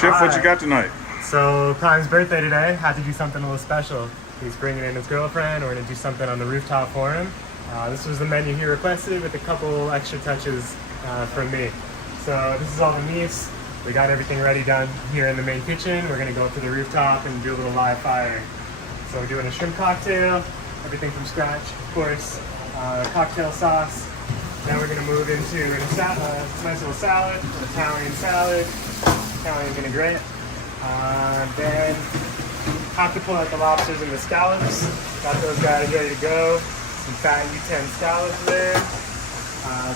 Chef, what you got tonight? So Prime's birthday today. Had to do something a little special. He's bringing in his girlfriend. We're gonna do something on the rooftop for him. This was the menu he requested with a couple extra touches from me. So this is all the meats. We got everything ready done here in the main kitchen. We're gonna go up to the rooftop and do a little live firing. So we're doing a shrimp cocktail, everything from scratch, of course. Cocktail sauce. Now we're gonna move into a nice little salad, an Italian salad, Italian vinaigrette. Then have to pull out the lobsters and the scallops. Got those guys ready to go. Some fat U10 scallops there.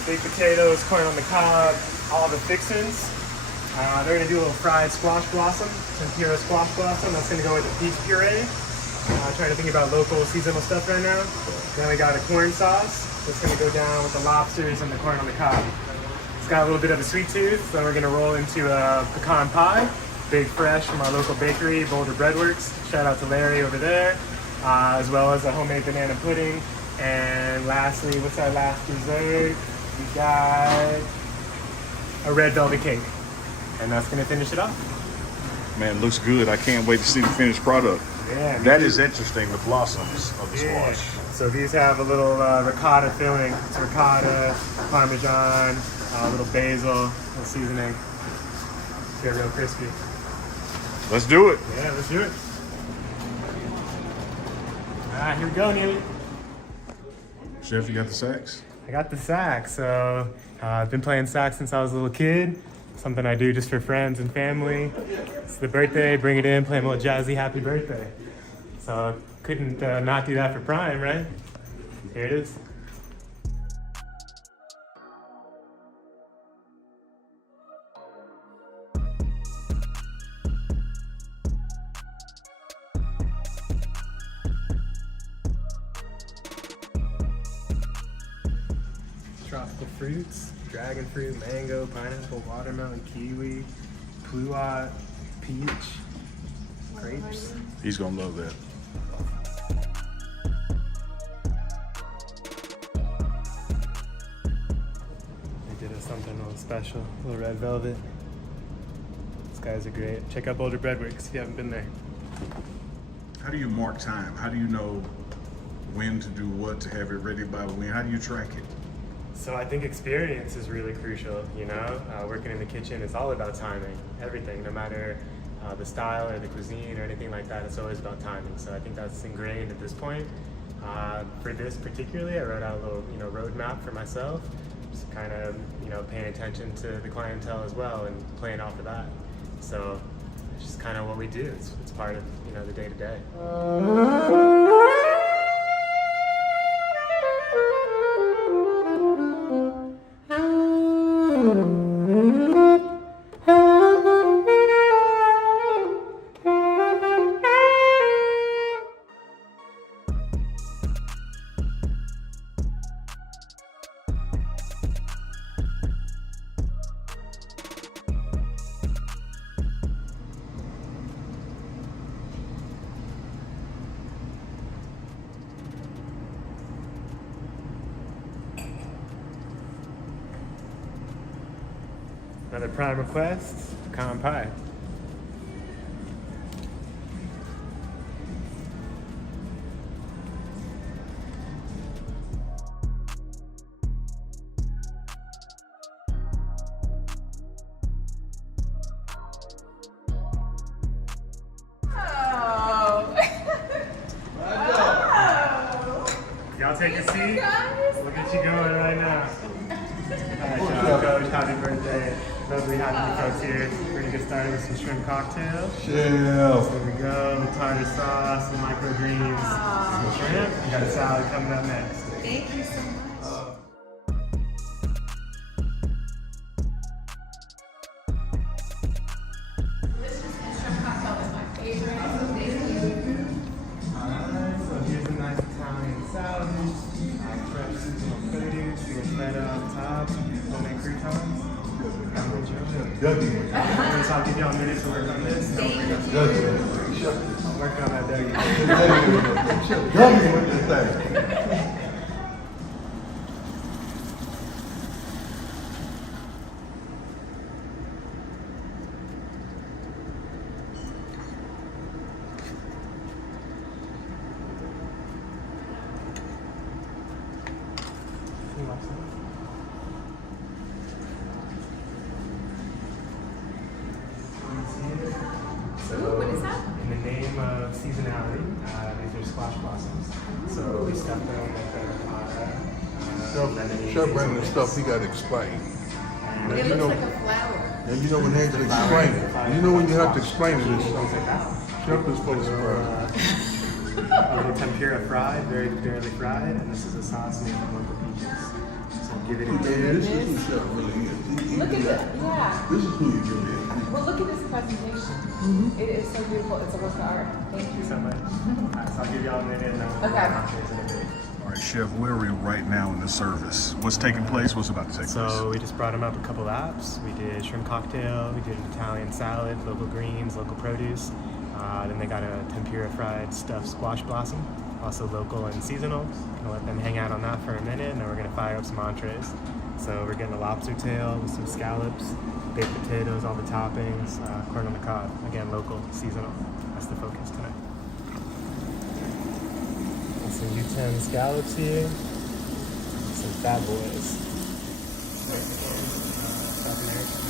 Baked potatoes, corn on the cob, all the fixins. They're gonna do a little fried squash blossom, tempura squash blossom. That's gonna go with the peach puree. Trying to think about local seasonal stuff right now. Then we got a corn sauce. That's gonna go down with the lobsters and the corn on the cob. It's got a little bit of a sweet tooth, so we're gonna roll into a pecan pie. Big fresh from our local bakery, Boulder Breadworks. Shout out to Larry over there. As well as a homemade banana pudding. And lastly, what's our last dessert? We got a red velvet cake. And that's gonna finish it off. Man, looks good. I can't wait to see the finished product. Yeah, that is interesting, the blossoms of the squash. So these have a little ricotta filling. It's ricotta, parmesan, a little basil, little seasoning. Get real crispy. Let's do it. Yeah, let's do it. All right, here we go, Neely. Chef, you got the sax? I got the sax. So I've been playing sax since I was a little kid. Something I do just for friends and family. It's the birthday, bring it in, play a little jazzy happy birthday. So couldn't not do that for Prime, right? Here it is. Tropical fruits, dragon fruit, mango, pineapple, watermelon, kiwi, pluot, peach, grapes. He's gonna love that. They did us something a little special, a little red velvet. These guys are great. Check out Boulder Breadworks if you haven't been there. How do you mark time? How do you know when to do what to have it ready by when? How do you track it? So I think experience is really crucial, you know? Working in the kitchen, it's all about timing, everything, no matter the style or the cuisine or anything like that, it's always about timing. So I think that's ingrained at this point. For this particularly, I wrote out a little, roadmap for myself, just kind of, paying attention to the clientele as well and playing off of that. So it's just kind of what we do. It's part of, the day-to-day. Another Prime request, pecan pie. Y'all take a seat. Look at you going right now. Alright, Coach, happy birthday. Lovely having you folks here. We're gonna get started with some shrimp cocktail. Yeah. So there we go, the tartar sauce, the microgreens, some shrimp. We got a salad coming up next. Thank you so much. This shrimp cocktail is my favorite. Alright, so here's a nice Italian salad. Fresh seasonal produce, a little feta on top, homemade croutons. Dougie. I'll give y'all a minute to work on this. Dougie. I'll work on that, Dougie. Dougie with this thing. blossoms. So we stuff them with Chef Brandon stuff he got to explain. It You looks know, like a flower. and you know when they have to explain it. You know when you have to explain it, it's Chef is supposed to tempura fried, very barely fried, and this is a sauce made from local peaches. So give it a This is who Chef really is. Look at that. Yeah. This is who he really is. Well, look at this presentation. It is so beautiful. It's a work of art. Thank Thank you you. so much. So I'll give y'all a minute and then we'll Okay. All right, Chef, where are we right now in the service? What's taking place? What's about to take place? So we just brought them up a couple laps. We did shrimp cocktail, we did an Italian salad, local greens, local produce. Then they got a tempura fried stuffed squash blossom, also local and seasonal. Gonna let them hang out on that for a minute, and then we're gonna fire up some entrees. So we're getting a lobster tail with some scallops, baked potatoes, all the toppings, corn on the cob. Again, local, seasonal. That's the focus tonight. And some U10 scallops here, some fat boys. South American.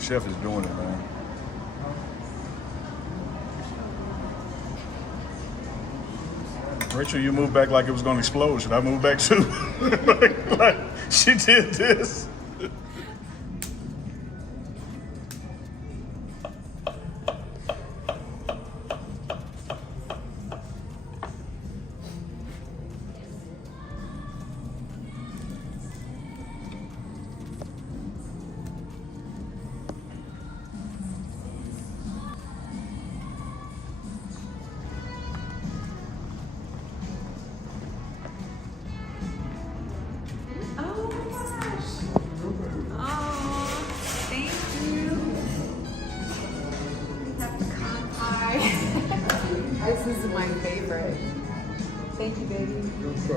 Chef is doing it, man. Rachel, you moved back like it was going to explode. Should I move back too? like she did this. Oh my gosh. Oh, thank you. We have pecan pie. This is my favorite. Thank you, baby. This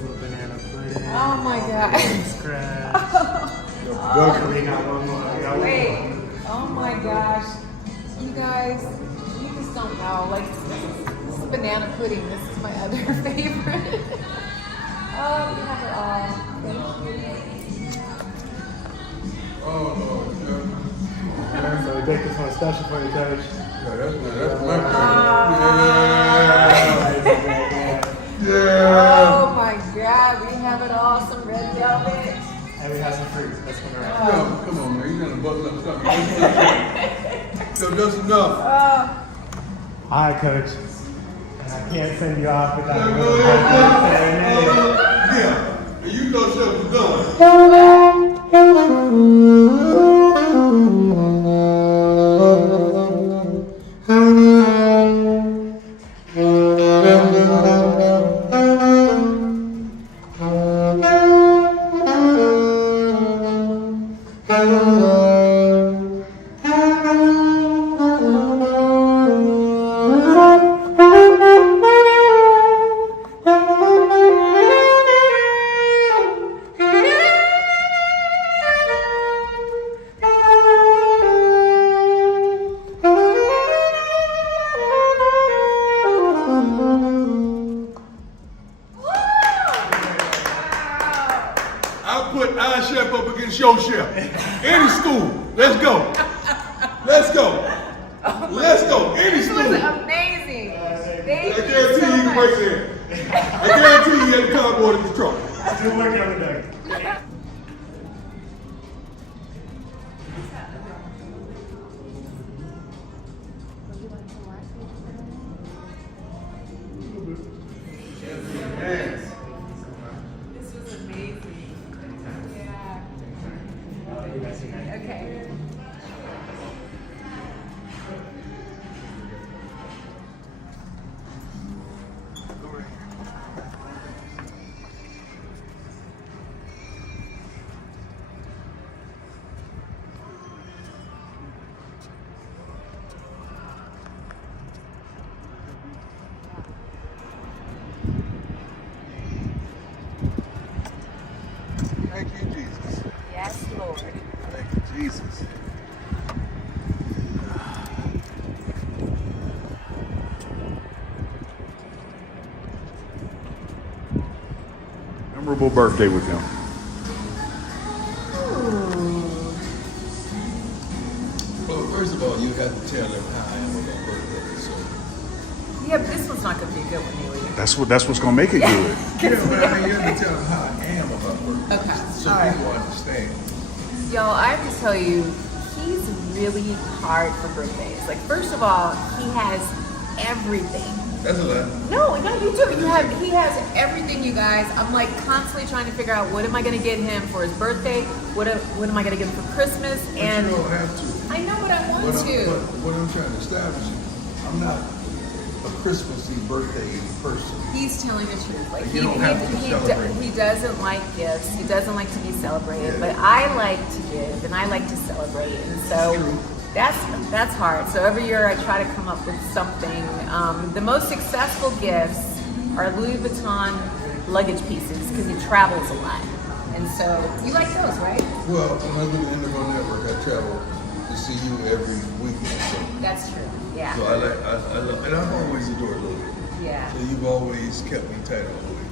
little banana pudding. Oh my god. Scratch. We got one more. We got Wait. one more. Oh my gosh. You guys, you just don't know. Like, this is banana pudding. This is my other favorite. Oh, we have it all. Thank you. Oh, So we baked this one special for you, Coach. that's my Yeah. Oh my god, we have it all. Some red velvet. And we have some fruit. That's one around. Yeah, come on, man. You gotta buckle up something. So that's enough. All right, Coach. I can't send you off without a little Yeah, and you know Chef is done. I put our chef up against your chef. Any school. Let's go. Let's go. Let's go. Any This was school. amazing. Thank I you guarantee so you can much. break there. I guarantee you had the cardboard in the truck. Still working on the day. This was amazing. Yeah. Okay. Thank you, Jesus. Yes, Lord. Thank you, Jesus. Memorable birthday with him. Well, first of all, you have to tell them how I am on my birthday. So. Yeah, but this one's not going to be a good one, Haley. That's what's gonna make it good. Yeah, but I mean, you have to tell them how I am on my birthday. Okay, So all right. people understand. Y'all, I have to tell you, he's really hard for birthdays. Like, first of all, he has everything. That's a lot. No, you do. He has everything, you guys. I'm like constantly trying to figure out what am I going to get him for his birthday? What am I going to get him for Christmas? But And you don't have to. I know what I want But to. what I'm trying to establish is I'm not a Christmassy birthday person. He's telling the truth. Like You don't have to celebrate. he doesn't like gifts. He doesn't like to be celebrated. Yeah. But I like to give and I like to celebrate. And so True. that's hard. So every year I try to come up with something. The most successful gifts are Louis Vuitton luggage pieces because he travels a lot. And so you like those, right? Well, when I do the Indigo Network, I travel to see you every weekend. So, That's true. Yeah. so I love, and I've always adored Louis. Yeah. So you've always kept me tight on Louis.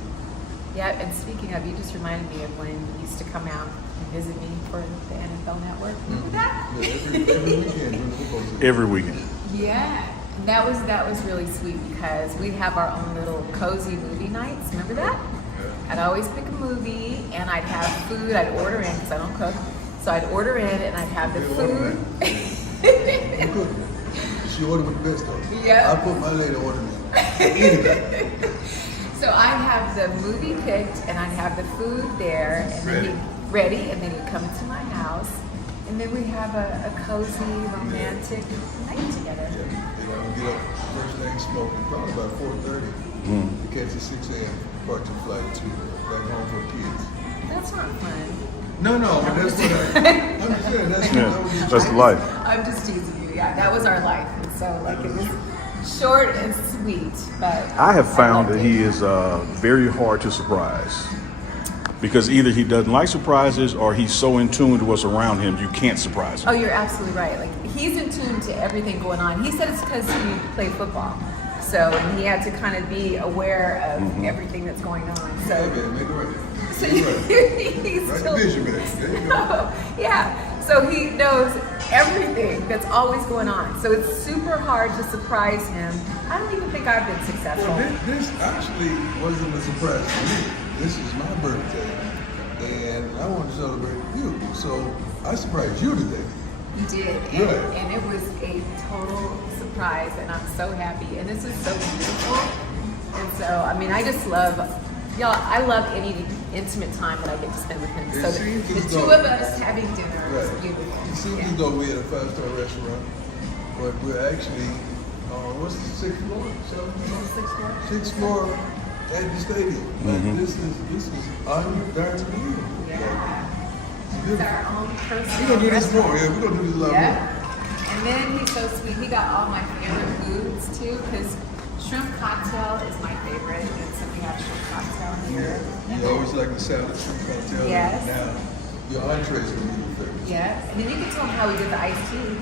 Yeah, and speaking of, you just reminded me of when you used to come out and visit me for the NFL Network. Remember that? Yeah, every weekend during football season. Every weekend. Yeah. And that was really sweet because we'd have our own little cozy movie nights. Remember that? Yeah. I'd always pick a movie and I'd have food. I'd order in because I don't cook. So I'd order in and I'd have the You order food. You cook. She ordered with the best though. Yeah. I put my lady order me. Anything. So I'd have the movie picked and I'd have the food there and Ready. then ready and then he'd come to my house and then we'd have a cozy, romantic night together. Yeah. Then I would get up first thing smoking, probably about 4:30 to catch a 6 a.m. departure flight to back home for kids. That's not fun. No, but that's what I'm just saying. That was That's the life. I'm just teasing you. Yeah, that was our life. And so like it was short and sweet, but I have found loved that it. he is very hard to surprise. Because either he doesn't like surprises or he's so in tune to what's around him, you can't surprise him. Oh, you're absolutely right. Like he's in tune to everything going on. He said it's because he played football, so and he had to kind of be aware of everything that's going on. So, Yeah, man, make it right. so Make it right. he's Right still, vision, man. There you go. yeah. So he knows everything that's always going on. So it's super hard to surprise him. I don't even think I've been successful. Well, this actually wasn't a surprise to me. This is my birthday, and I want to celebrate you. So I surprised you today. You did, Right. and it was a total surprise, and I'm so happy. And this is so beautiful. And so, I mean, I just love, y'all, I love any intimate time that I get to spend with him. It So seems the as two though- of us having dinner is Right. beautiful. It seems Yeah. as though we had a 5-star restaurant, but we're actually, what's the 6th floor? 7th floor? Sixth floor? 6th floor at the stadium. Like, this is unbelievable. Yeah. It's It's beautiful. our own We're personal gonna do this restaurant. more. Yeah, we're gonna do this a lot more. Yeah. And then he's so sweet. He got all my favorite foods too, because shrimp cocktail is my favorite. And so we have shrimp cocktail here. Yeah. And You always like the salad shrimp cocktail. Yes. Now, your entree's gonna be your favorite. yeah. And then you can tell him how we did the iced tea.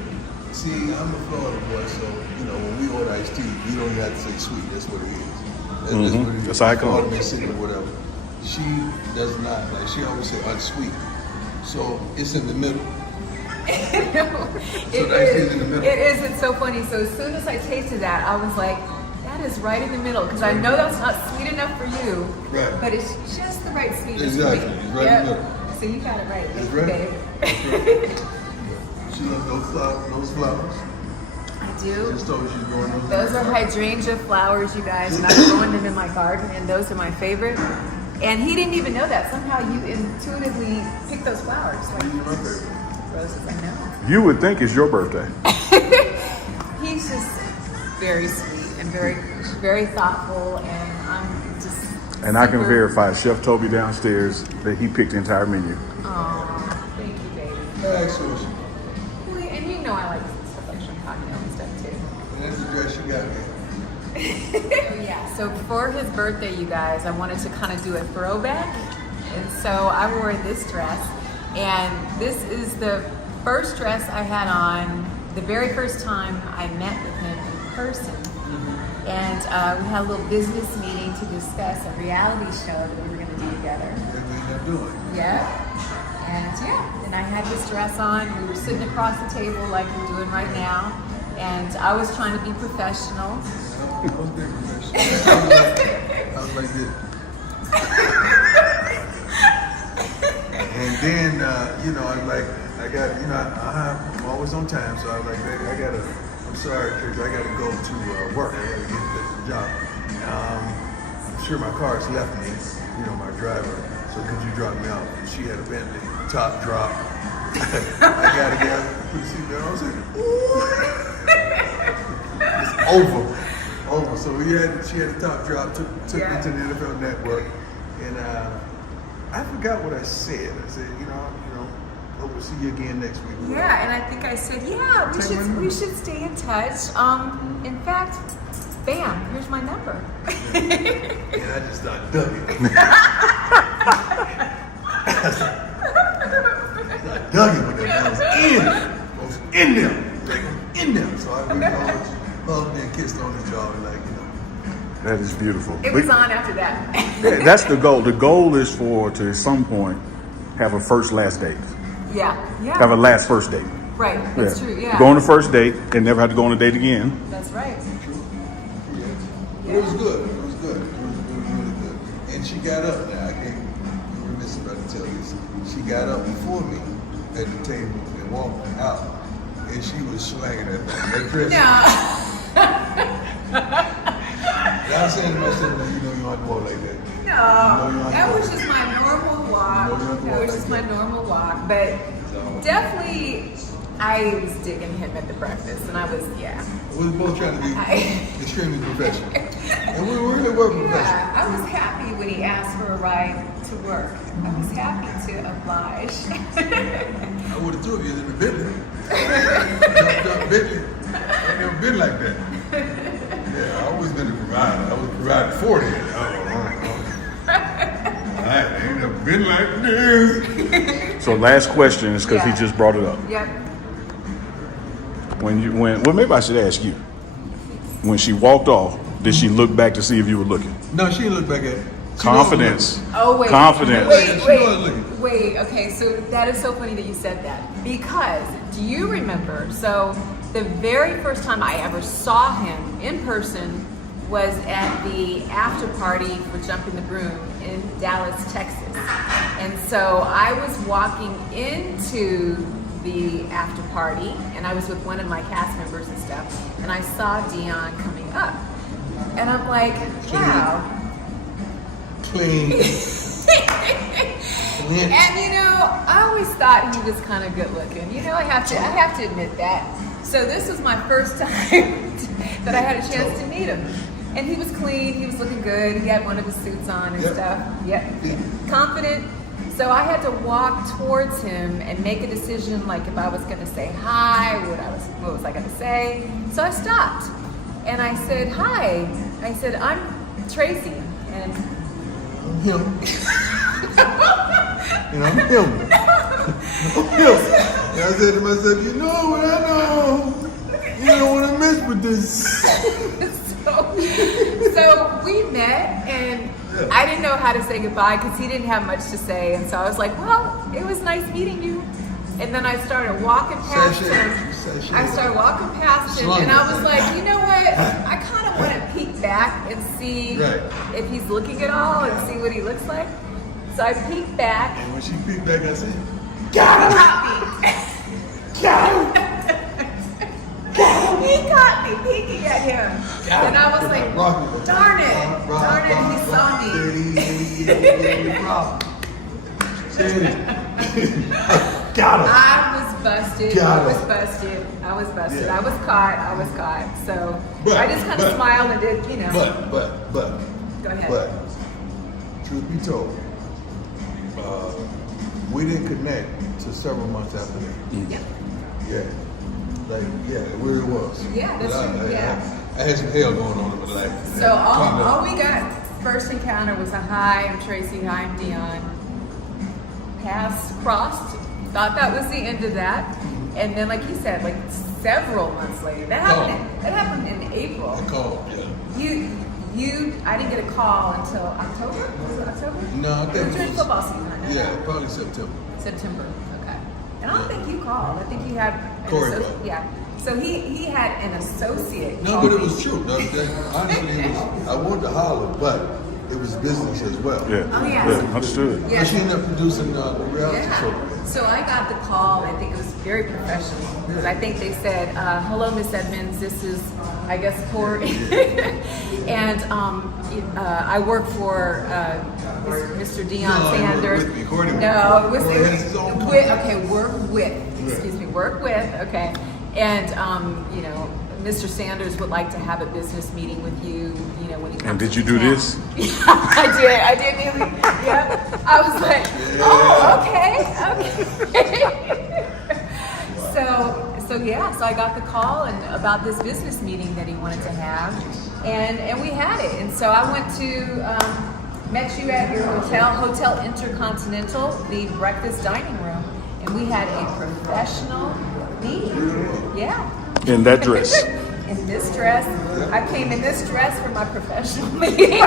See, I'm a Florida boy, so when we order iced tea, we don't have to say sweet. That's what it is. That's what it is. That's how it Florida comes. Mississippi or whatever. She does not like. She always say unsweet. So it's in the middle. It the iced tea is in the middle. It is. It's so funny. So as soon as I tasted that, I was like, that is right in the middle. Because I know that's not sweet enough for you. Right. But it's just the right sweetness Exactly. for me. It's right in the middle. So you got it right. It's Thank you, right. babe. That's right. She loves those flowers. I do. Just told me she's growing Those are hydrangea flowers, you guys, and I'm growing them in my garden, and those are my favorite. And he didn't even know that. Somehow you intuitively pick those flowers. Like These are my favorite. roses, I know. You would think it's your birthday. He's just very sweet and very, very thoughtful, and I'm just. And I can super- verify, Chef Toby downstairs, that he picked the entire menu. Aw, thank you, baby. Excellent. And you know I like stuff like shrimp cocktail and stuff too. And that's the dress she got me. Yeah, so for his birthday, you guys, I wanted to kind of do a throwback. And so I wore this dress. And this is the first dress I had on the very first time I met with him in person. And we had a little business meeting to discuss a reality show that we were going to do together. Yeah, we end up doing. Yeah. And I had this dress on. We were sitting across the table like we're doing right now. And I was trying to be professional. I was being professional. I was like this. And then, you know, I'm like, I got, you know, I'm always on time, so I was like, baby, I'm sorry, Tracey, I gotta go to work. I gotta get the job. I'm sure my car's left me, you know, my driver. So could you drop me off? She had a Bentley, top drop. I gotta get put the seatbelt on. I was like, it's over. So she had the top drop, took me to the NFL Network, and I forgot what I said. I said, you know, hope we'll see you again next week. Yeah, and I think I said, yeah, we should stay in touch. In fact, bam, here's my number. And I just started dugging. I dug it with them. I was in there. Like, in there. So I really hugged and kissed on the jaw and like, you know. That is beautiful. It was on after that. That's the goal. The goal is to at some point have a last date. Yeah. Have a first date. Right, that's true, yeah. Go on the first date and never have to go on a date again. That's right. True. Yeah. It was good. It was good. It was really good. And she got up now. I can't be remiss if I didn't tell you this. She got up before me at the table and walked out. And she was slanging that dress. I'm saying to myself, you know you don't have to walk like that. No, that was just my normal walk. That was just my normal walk. But definitely, I was digging him at the breakfast, and I was, We were both trying to be extremely professional. And we really were professional. Yeah, I was happy when he asked for a ride to work. I was happy to oblige. I would have told you in the Bentley. Bentley. I've never been like that. Yeah, I always been a provider. I was providing for them. I ain't never been like this. So last question is because he just brought it up. Yep. Well, maybe I should ask you. When she walked off, did she look back to see if you were looking? No, she didn't look back at it. Confidence. Oh, wait. Confidence. Wait, okay, so that is so funny that you said that. Because, do you remember, so the very first time I ever saw him in person was at the after party for Jumping the Broom in Dallas, Texas. And so I was walking into the after party, and I was with one of my cast members and stuff, and I saw Deion coming up. And I'm like, wow. Clean. And you know, I always thought he was kind of good looking. You know, I have to admit that. So this was my first time that I had a chance to meet him. And he was clean, he was looking good, he had one of his suits on and stuff. Confident. So I had to walk towards him and make a decision, like if I was gonna say hi, what was I gonna say? So I stopped and I said, hi. I said, I'm Tracey. And him. And I'm him. And I said to myself, you know what I know? You don't want to mess with this. So we met, and I didn't know how to say goodbye because he didn't have much to say. And so I was like, well, it was nice meeting you. And then I started walking past him. And I was like, you know what? I kind of want to peek back and see if he's looking at all and see what he looks like. So I peeked back. And when she peeked back, I said, got him! He caught me peeking at him. And I was like, darn it, he saw me. Got him. I was busted. I was caught. So I just kind of smiled and did, you know. But. Go ahead. But, truth be told, we didn't connect till several months after that. Yep. Yeah. Like, it really was. Yeah, that's true. I had some hell going on in my life. So all we got first encounter was a hi, I'm Tracey, hi, I'm Deion. Paths crossed. Thought that was the end of that. And then, like you said, like several months later, that happened in April. I called, You I didn't get a call until October. Was it October? No, I think It was it during was- football season. I know Yeah, that. probably September. September. Okay. And I don't think you called. I think you had an Corey associ- called. Yeah. So he had an associate. No, call but it me. was true. Honestly, it was, I wanted to holler, but it was business as well. Yeah. Oh, yeah. Yeah. Understood. Yeah. She ended up producing the reality show. Yeah. So I got the call. I think it was very professional because I think they said, "Hello, Miss Edmonds. This is, I guess, Corey, and I work for Mr. Deion Sanders." With me. Corey No, it was Corey has his own with, company. okay. Work with. Excuse me. Work with. Okay, and Mr. Sanders would like to have a business meeting with you. You know, when he comes. And did you to do town. this? Yeah, I did nearly. Yeah, I was like, oh, okay. So I got the call and about this business meeting that he wanted to have, and we had it. And so I went to met you at your Hotel Intercontinental, the breakfast dining room, and we had a professional meeting. Yeah. In that dress. In this dress. I came in this dress for my professional meeting.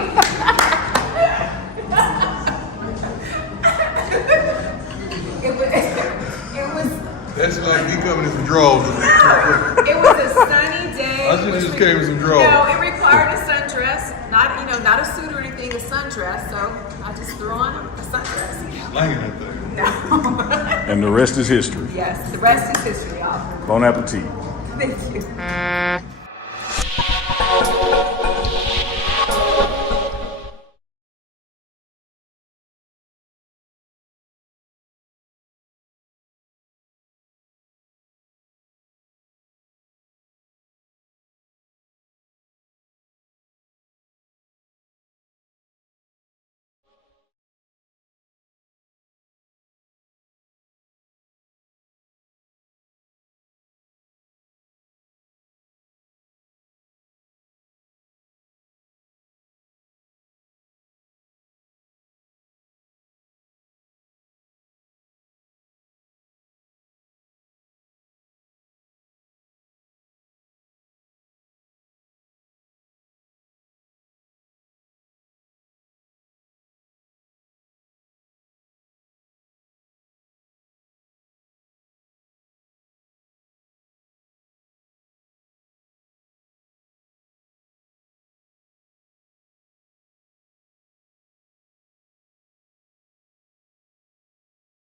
It was That's like me coming in some drawers. it was a sunny day. I should have just came in some drawers. No, it required a sundress, not a suit or anything, a sundress. So I just threw on a sundress. Slanging that thing. No. And the rest is history. Yes, the rest is history, y'all. Bon appetit. Thank you.